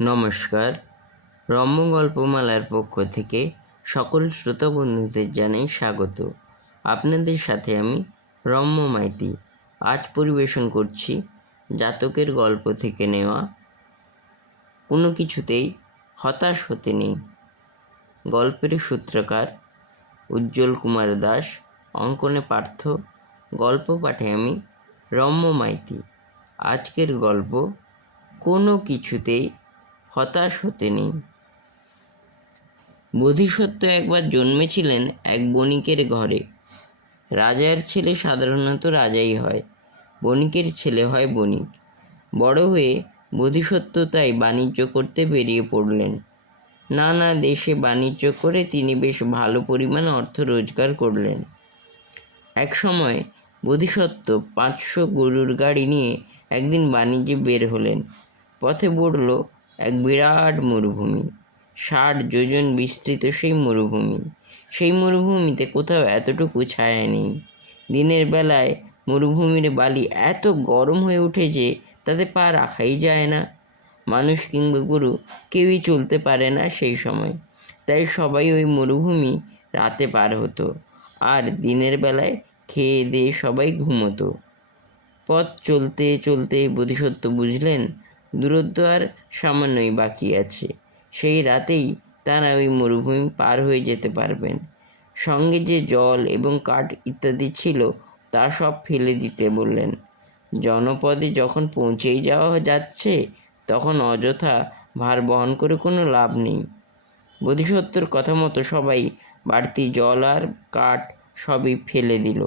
নমস্কার। রম্য গল্পমালার পক্ষ থেকে সকল শ্রোতা বন্ধুদের জানাই স্বাগত। আপনাদের সাথে আমি রম্য মাইতি আজ পরিবেশন করছি জাতকের গল্প থেকে নেওয়া কোনো কিছুতেই হতাশ হতে নেই। গল্পের সূত্রকার উজ্জ্বল কুমার দাস, অঙ্কনে পার্থ, গল্প পাঠে আমি রম্য মাইতি। আজকের গল্প কোনো কিছুতেই হতাশ হতে নেই। বোধিসত্ত্ব একবার জন্মেছিলেন এক বণিকের ঘরে। রাজার ছেলে সাধারণত রাজাই হয়, বণিকের ছেলে হয় বণিক। বড় হয়ে বোধিসত্ত্ব তাই বাণিজ্য করতে বেরিয়ে পড়লেন। নানা দেশে বাণিজ্য করে তিনি বেশ ভালো পরিমাণ অর্থ রোজগার করলেন। এক সময় বোধিসত্ত্ব 500 গরুর গাড়ি নিয়ে একদিন বাণিজ্যে বের হলেন। পথে পড়ল এক বিরাট মরুভূমি। 60 যোজন বিস্তৃত সেই মরুভূমিতে কোথাও এতটুকু ছায়া নেই। দিনের বেলায় মরুভূমির বালি এত গরম হয়ে ওঠে যে তাতে পা রাখাই যায় না। মানুষ কিংবা গরু কেউই চলতে পারে না সেই সময়। তাই সবাই ওই মরুভূমি রাতে পার হতো, আর দিনের বেলায় খেয়ে দিয়ে সবাই ঘুমোতো। পথ চলতে চলতে বোধিসত্ত্ব বুঝলেন দূরত্ব আর সামান্যই বাকি আছে। সেই রাতেই তারা ওই মরুভূমি পার হয়ে যেতে পারবেন। সঙ্গে যে জল এবং কাঠ ইত্যাদি ছিল তা সব ফেলে দিতে বললেন। জনপদে যখন পৌঁছেই যাওয়া যাচ্ছে তখন অযথা ভার বহন করে কোনো লাভ নেই। বোধিসত্ত্বর কথা মতো সবাই বাড়তি জল আর কাঠ সবই ফেলে দিল।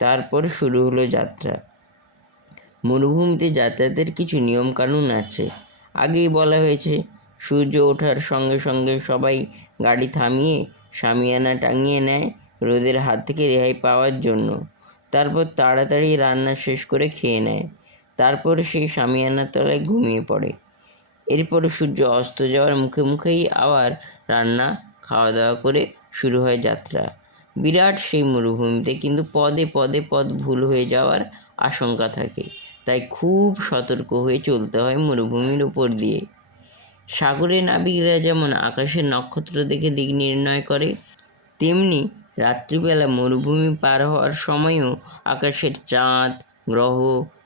তারপর শুরু হলো যাত্রা। মরুভূমিতে যাতায়াতের কিছু নিয়মকানুন আছে। আগেই বলা হয়েছে, সূর্য ওঠার সঙ্গে সঙ্গে সবাই গাড়ি থামিয়ে শামিয়ানা টাঙিয়ে নেয় রোদের হাত থেকে রেহাই পাওয়ার জন্য। তারপর তাড়াতাড়ি রান্না শেষ করে খেয়ে নেয়। তারপর সেই শামিয়ানার তলায় ঘুমিয়ে পড়ে। এরপরে সূর্য অস্ত যাওয়ার মুখে মুখেই আবার রান্না খাওয়া দাওয়া করে শুরু হয় যাত্রা। বিরাট সেই মরুভূমিতে কিন্তু পদে পদে পথ ভুল হয়ে যাওয়ার আশঙ্কা থাকে, তাই খুব সতর্ক হয়ে চলতে হয় মরুভূমির উপর দিয়ে। সাগরে নাবিকরা যেমন আকাশের নক্ষত্র দেখে দিক নির্ণয় করে, তেমনি রাত্রিবেলা মরুভূমি পার হওয়ার সময়ও আকাশের চাঁদ, গ্রহ,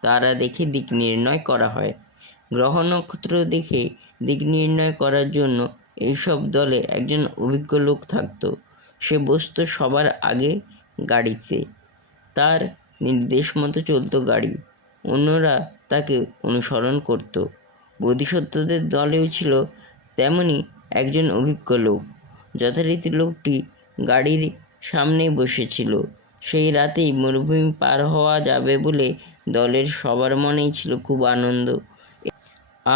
তারা দেখে দিক নির্ণয় করা হয়। গ্রহ নক্ষত্র দেখে দিক নির্ণয় করার জন্য এইসব দলে একজন অভিজ্ঞ লোক থাকত। সে বসত সবার আগে গাড়িতে। তার নির্দেশ মতো চলত গাড়ি। অন্যরা তাকে অনুসরণ করত। বোধিসত্ত্বদের দলেও ছিল তেমনই একজন অভিজ্ঞ লোক। যথারীতি লোকটি গাড়ির সামনেই বসেছিল। সেই রাতেই মরুভূমি পার হওয়া যাবে বলে দলের সবার মনেই ছিল খুব আনন্দ।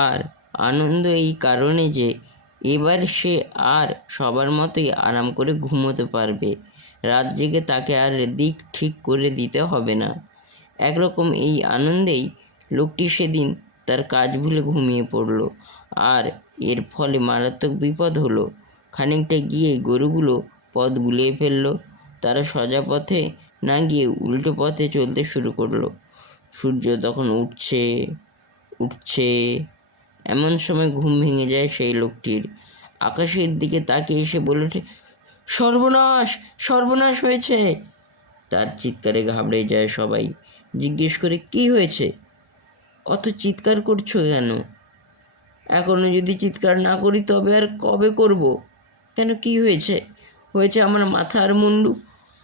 আর আনন্দ এই কারণে যে এবার সে আর সবার মতোই আরাম করে ঘুমোতে পারবে। রাত জেগে তাকে আর দিক ঠিক করে দিতে হবে না। একরকম এই আনন্দেই লোকটি সেদিন তার কাজ ভুলে ঘুমিয়ে পড়ল। আর এর ফলে মারাত্মক বিপদ হলো। খানিকটা গিয়ে গরুগুলো পথ গুলিয়ে ফেলল। তারা সোজা পথে না গিয়ে উল্টো পথে চলতে শুরু করলো। সূর্য তখন উঠছে। এমন সময় ঘুম ভেঙে যায় সেই লোকটির। আকাশের দিকে তাকিয়ে এসে বলে ওঠে, সর্বনাশ, সর্বনাশ হয়েছে। তার চিৎকারে ঘাবড়ে যায় সবাই। জিজ্ঞেস করে, কি হয়েছে? অত চিৎকার করছো কেন? এখনো যদি চিৎকার না করি তবে আর কবে করব? কেন, কি হয়েছে? হয়েছে আমার মাথা আর মুন্ডু।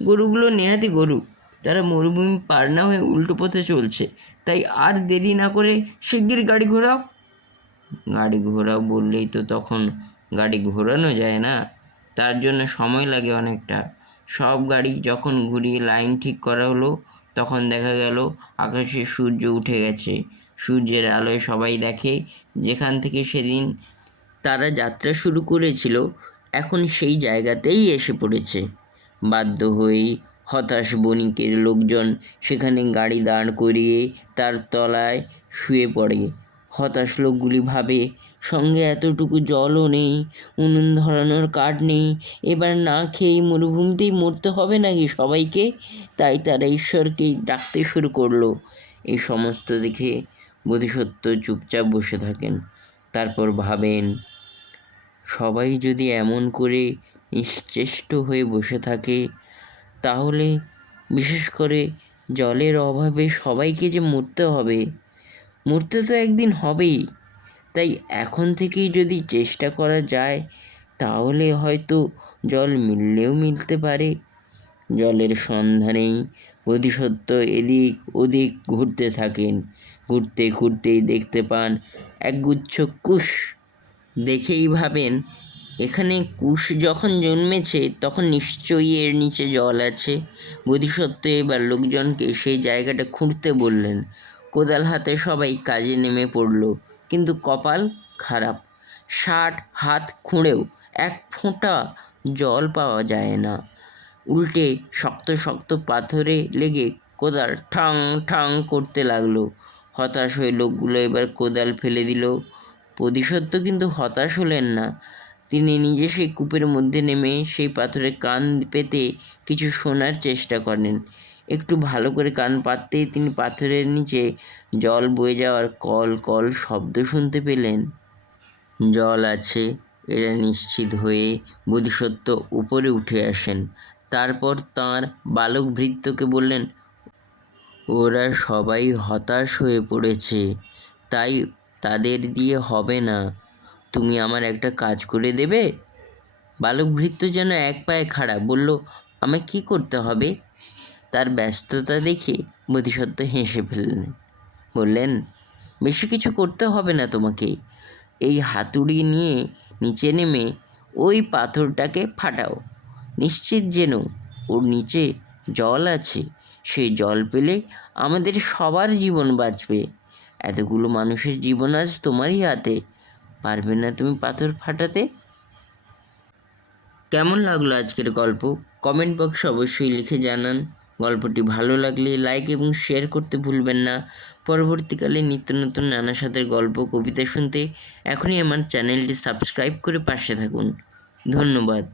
গরুগুলো নেহাতি গরু, তারা মরুভূমি পার না হয়ে উল্টো পথে চলছে। তাই আর দেরি না করে শিগগির গাড়ি ঘোরাও। গাড়ি ঘোরাও বললেই তো তখন গাড়ি ঘোরানো যায় না, তার জন্য সময় লাগে অনেকটা। সব গাড়ি যখন ঘুরিয়ে লাইন ঠিক করা হলো তখন দেখা গেল আকাশে সূর্য উঠে গেছে। সূর্যের আলোয় সবাই দেখে যেখান থেকে সেদিন তারা যাত্রা শুরু করেছিল এখন সেই জায়গাতেই এসে পড়েছে। বাধ্য হয়েই হতাশ বণিকের লোকজন সেখানে গাড়ি দাঁড় করিয়ে তার তলায় শুয়ে পড়ে। হতাশ লোকগুলি ভাবে, সঙ্গে এতটুকু জলও নেই, উনুন ধরানোর কাঠ নেই, এবার না খেয়েই মরুভূমিতেই মরতে হবে নাকি সবাইকে? তাই তারা ঈশ্বরকেই ডাকতে শুরু করলো। এই সমস্ত দেখে বোধিসত্ত্ব চুপচাপ বসে থাকেন। তারপর ভাবেন, সবাই যদি এমন করে নিশ্চেষ্ট হয়ে বসে থাকে, তাহলে বিশেষ করে জলের অভাবে সবাইকে যে মরতে তো একদিন হবেই। তাই এখন থেকেই যদি চেষ্টা করা যায়, তাহলে হয়তো জল মিললেও মিলতে পারে। জলের সন্ধানেই বোধিসত্ত্ব এদিক ওদিক ঘুরতে থাকেন। ঘুরতে ঘুরতেই দেখতে পান একগুচ্ছ কুশ। দেখেই ভাবেন, এখানে কুশ যখন জন্মেছে তখন নিশ্চয়ই এর নিচে জল আছে। বোধিসত্ত্ব এবার লোকজনকে সেই জায়গাটা খুঁড়তে বললেন। কোদাল হাতে সবাই কাজে নেমে পড়ল, কিন্তু কপাল খারাপ। 60 হাত খুঁড়েও এক ফোঁটা জল পাওয়া যায় না। উল্টে শক্ত শক্ত পাথরে লেগে কোদাল ঠাং ঠাং করতে লাগলো। হতাশ হয়ে লোকগুলো এবার কোদাল ফেলে দিল। বোধিসত্ত্ব কিন্তু হতাশ হলেন না। তিনি নিজে সেই কূপের মধ্যে নেমে সেই পাথরে কান পেতে কিছু শোনার চেষ্টা করেন। একটু ভালো করে কান পাততেই তিনি পাথরের নিচে জল বয়ে যাওয়ার কল কল শব্দ শুনতে পেলেন। জল আছে এটা নিশ্চিত হয়ে বোধিসত্ত্ব উপরে উঠে আসেন। তারপর তাঁর বালক ভৃত্যকে বললেন, ওরা সবাই হতাশ হয়ে পড়েছে, তাই তাদের দিয়ে হবে না। তুমি আমার একটা কাজ করে দেবে? বালক ভৃত্য যেন এক পায়ে খাড়া, বলল, আমায় কী করতে হবে? তার ব্যস্ততা দেখে বোধিসত্ত্ব হেসে ফেললেন, বললেন, বেশি কিছু করতে হবে না তোমাকে। এই হাতুড়ি নিয়ে নিচে নেমে ওই পাথরটাকে ফাটাও। নিশ্চিত যেন ওর নিচে জল আছে। সেই জল পেলে আমাদের সবার জীবন বাঁচবে। এতগুলো মানুষের জীবন আজ তোমারই হাতে। পারবে না তুমি পাথর ফাটাতে? কেমন লাগলো আজকের গল্প? কমেন্ট বক্সে অবশ্যই লিখে জানান। গল্পটি ভালো লাগলে লাইক এবং শেয়ার করতে ভুলবেন না। পরবর্তীকালে নিত্য নতুন নানা স্বাদের গল্প কবিতা শুনতে এখনই আমার চ্যানেলটি সাবস্ক্রাইব করে পাশে থাকুন। ধন্যবাদ।